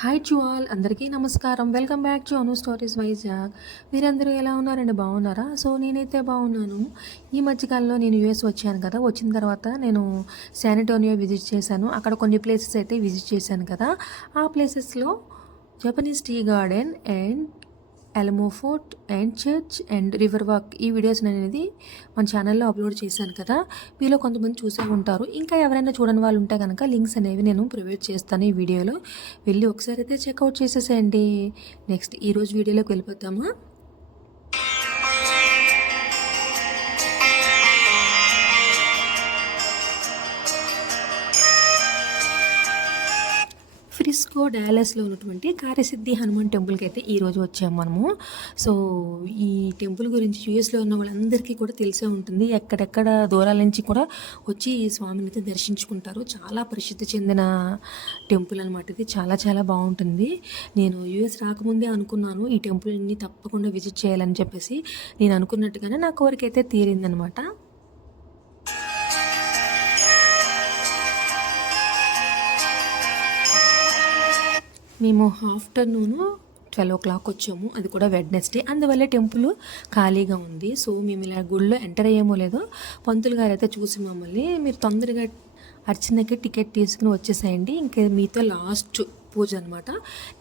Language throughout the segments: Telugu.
హాయ్ టు ఆల్ అందరికీ నమస్కారం. Welcome back to Anu stories Vizag. మీరందరూ ఎలా ఉన్నారండి? బాగున్నారా? సో నేనైతే బాగున్నాను. ఈ మధ్యకాలంలో నేను యూఎస్ వచ్చాను కదా. వచ్చిన తర్వాత నేను శానిటోనియో విజిట్ చేశాను. అక్కడ కొన్ని ప్లేసెస్ అయితే విజిట్ చేశాను కదా. ఆ ప్లేసెస్లో Japanese tea garden and Alamo fort and church and river walk ఈ వీడియోస్ అనేది మన ఛానల్లో అప్లోడ్ చేశాను కదా. మీలో కొంతమంది చూసే ఉంటారు. ఇంకా ఎవరైనా చూడని వాళ్ళు ఉంటే కనుక లింక్స్ అనేవి నేను ప్రొవైడ్ చేస్తాను ఈ వీడియోలో. వెళ్ళి ఒకసారి అయితే చెక్అవుట్ చేసేసేయండి. నెక్స్ట్ ఈరోజు వీడియోలోకి వెళ్ళిపోతామా. ఫ్రిస్కో డాలస్లో ఉన్నటువంటి కార్యసిద్ధి హనుమాన్ టెంపుల్కి అయితే ఈరోజు వచ్చాము మనము. సో ఈ టెంపుల్ గురించి యూఎస్లో ఉన్న వాళ్ళందరికీ కూడా తెలిసే ఉంటుంది. ఎక్కడెక్కడ దూరాల నుంచి కూడా వచ్చి ఈ స్వామిని అయితే దర్శించుకుంటారు. చాలా ప్రసిద్ధి చెందిన టెంపుల్ అనమాట. ఇది చాలా చాలా బాగుంటుంది. నేను యూఎస్ రాకముందే అనుకున్నాను ఈ టెంపుల్ని తప్పకుండా విజిట్ చేయాలని చెప్పేసి. నేను అనుకున్నట్టుగానే నా కోరిక అయితే తీరిందనమాట. మేము ఆఫ్టర్నూను 12 వచ్చాము. అది కూడా వెడ్నెస్డే, అందువల్ల టెంపుల్ ఖాళీగా ఉంది. సో మేము ఇలా గుడిలో ఎంటర్ అయ్యేమో లేదో పంతులు గారు అయితే చూసి మమ్మల్ని మీరు తొందరగా అర్చనకి టికెట్ తీసుకుని వచ్చేసేయండి, ఇంకా మీతో లాస్ట్ పూజ అనమాట,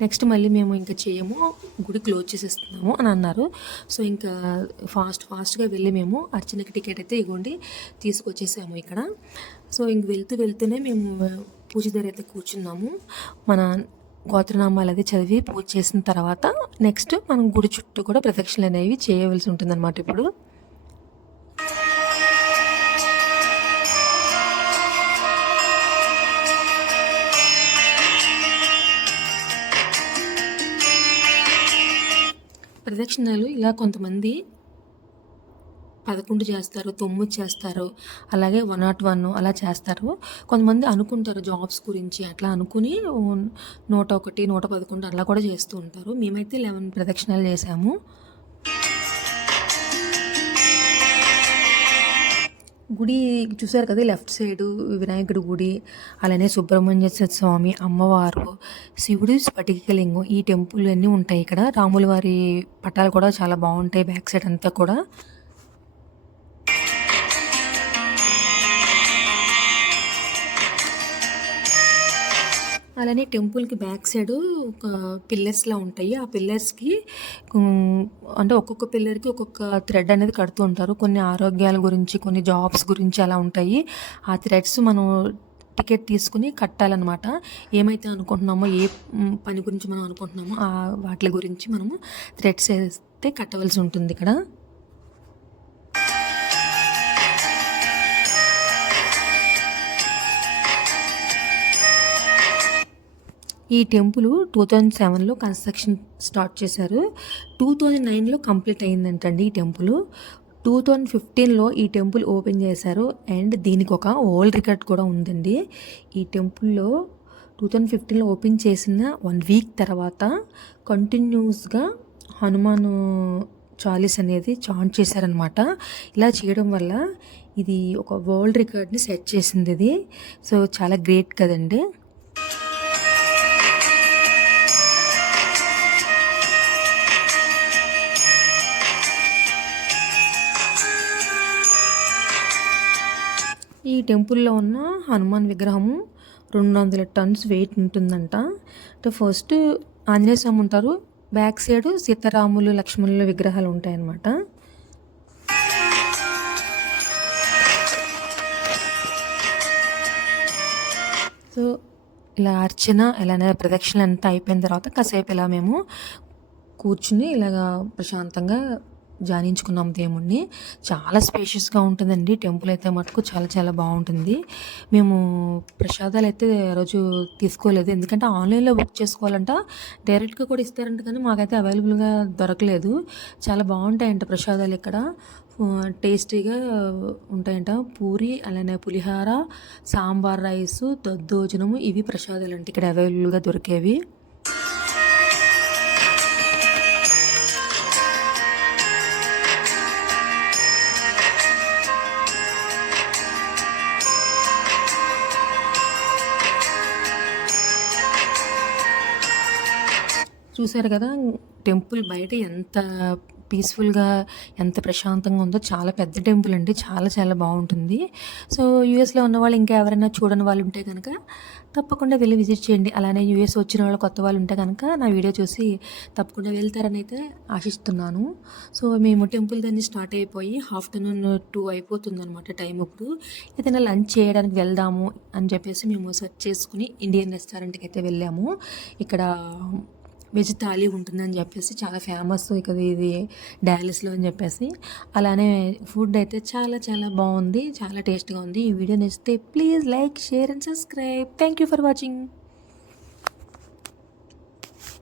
నెక్స్ట్ మళ్ళీ మేము ఇంకా చేయము, గుడి క్లోజ్ చేసేస్తున్నాము అని అన్నారు. సో ఇంకా ఫాస్ట్గా వెళ్ళి మేము అర్చనకి టికెట్ అయితే ఇవ్వండి తీసుకొచ్చేసాము ఇక్కడ. సో ఇంక వెళ్తూనే మేము పూజ దగ్గర అయితే కూర్చున్నాము. మన గోత్రనామాలు అది చదివి పూజ చేసిన తర్వాత నెక్స్ట్ మనం గుడి చుట్టూ కూడా ప్రదక్షిణలు అనేవి చేయవలసి ఉంటుందన్నమాట. ఇప్పుడు ప్రదక్షిణలు ఇలా కొంతమంది 11 చేస్తారు, 9 చేస్తారు, అలాగే 101 అలా చేస్తారు. కొంతమంది అనుకుంటారు జాబ్స్ గురించి, అట్లా అనుకుని 101, 111 అలా కూడా చేస్తూ ఉంటారు. మేమైతే 11 ప్రదక్షిణాలు చేసాము. గుడి చూసారు కదా, లెఫ్ట్ సైడ్ వినాయకుడి గుడి, అలానే సుబ్రహ్మణ్య స్వామి, అమ్మవారు, శివుడు, స్ఫటికలింగం, ఈ టెంపుల్ అన్నీ ఉంటాయి ఇక్కడ. రాముల వారి పటాలు కూడా చాలా బాగుంటాయి బ్యాక్ సైడ్ అంతా కూడా. అలానే టెంపుల్కి బ్యాక్ సైడ్ ఒక పిల్లర్స్లా ఉంటాయి. ఆ పిల్లర్స్కి అంటే ఒక్కొక్క పిల్లర్కి ఒక్కొక్క థ్రెడ్ అనేది కడుతూ ఉంటారు. కొన్ని ఆరోగ్యాల గురించి, కొన్ని జాబ్స్ గురించి అలా ఉంటాయి. ఆ థ్రెడ్స్ మనం టికెట్ తీసుకుని కట్టాలన్నమాట. ఏమైతే అనుకుంటున్నామో, ఏ పని గురించి మనం అనుకుంటున్నామో ఆ వాటి గురించి మనము థ్రెడ్స్ అయితే కట్టవలసి ఉంటుంది ఇక్కడ. ఈ టెంపుల్ 2007లో కన్స్ట్రక్షన్ స్టార్ట్ చేశారు. 2009లో కంప్లీట్ అయిందంటండి ఈ టెంపుల్. 2015లో ఈ టెంపుల్ ఓపెన్ చేశారు. అండ్ దీనికి ఒక వరల్డ్ రికార్డ్ కూడా ఉందండి. ఈ టెంపుల్లో 2015లో ఓపెన్ చేసిన 1 వీక్ తర్వాత కంటిన్యూస్గా హనుమాన్ చాలీస్ అనేది చాంట్ చేశారనమాట. ఇలా చేయడం వల్ల ఇది ఒక వరల్డ్ రికార్డ్ని సెట్ చేసింది ఇది. సో చాలా గ్రేట్ కదండి. ఈ టెంపుల్లో ఉన్న హనుమాన్ విగ్రహము 200 టన్స్ వెయిట్ ఉంటుందంట. అంటే ఫస్ట్ ఆంజనేయ స్వామి ఉంటారు, బ్యాక్ సైడ్ సీతారాములు, లక్ష్మణుల విగ్రహాలు ఉంటాయన్నమాట. సో ఇలా అర్చన, ఇలానే ప్రదక్షిణ అంతా అయిపోయిన తర్వాత కాసేపు ఇలా మేము కూర్చుని ఇలాగా ప్రశాంతంగా ధ్యానించుకున్నాం దేవుణ్ణి. చాలా స్పేషియస్గా ఉంటుందండి టెంపుల్ అయితే మటుకు చాలా చాలా బాగుంటుంది. మేము ప్రసాదాలు అయితే రోజు తీసుకోలేదు, ఎందుకంటే ఆన్లైన్లో బుక్ చేసుకోవాలంట, డైరెక్ట్గా కూడా ఇస్తారంట, కానీ మాకైతే అవైలబుల్గా దొరకలేదు. చాలా బాగుంటాయంట ప్రసాదాలు ఇక్కడ, టేస్టీగా ఉంటాయంట. పూరి, అలానే పులిహార, సాంబార్ రైసు, దద్దోజనము, ఇవి ప్రసాదాలు అంటే ఇక్కడ అవైలబుల్గా దొరికేవి. చూసారు కదా టెంపుల్ బయట ఎంత పీస్ఫుల్గా ఎంత ప్రశాంతంగా ఉందో. చాలా పెద్ద టెంపుల్ అండి, చాలా చాలా బాగుంటుంది. సో యూఎస్లో ఉన్న వాళ్ళు ఇంకా ఎవరైనా చూడని వాళ్ళు ఉంటే కనుక తప్పకుండా వెళ్ళి విజిట్ చేయండి. అలానే యూఎస్ వచ్చిన వాళ్ళు కొత్త వాళ్ళు ఉంటే కనుక నా వీడియో చూసి తప్పకుండా వెళ్తారని అయితే ఆశిస్తున్నాను. సో మేము టెంపుల్ దాన్ని స్టార్ట్ అయిపోయి ఆఫ్టర్నూన్ 2 అయిపోతుంది అనమాట టైం. ఇప్పుడు ఏదైనా లంచ్ చేయడానికి వెళ్దాము అని చెప్పేసి మేము సెర్చ్ చేసుకుని ఇండియన్ రెస్టారెంట్కి అయితే వెళ్ళాము. ఇక్కడ వెజ్ థాలీ ఉంటుందని చెప్పేసి చాలా ఫేమస్ ఇక్కడ ఇది డాలస్లో అని చెప్పేసి. అలానే ఫుడ్ అయితే చాలా చాలా బాగుంది, చాలా టేస్ట్గా ఉంది. ఈ వీడియో నచ్చితే please like, share and subscribe. Thank you for watching.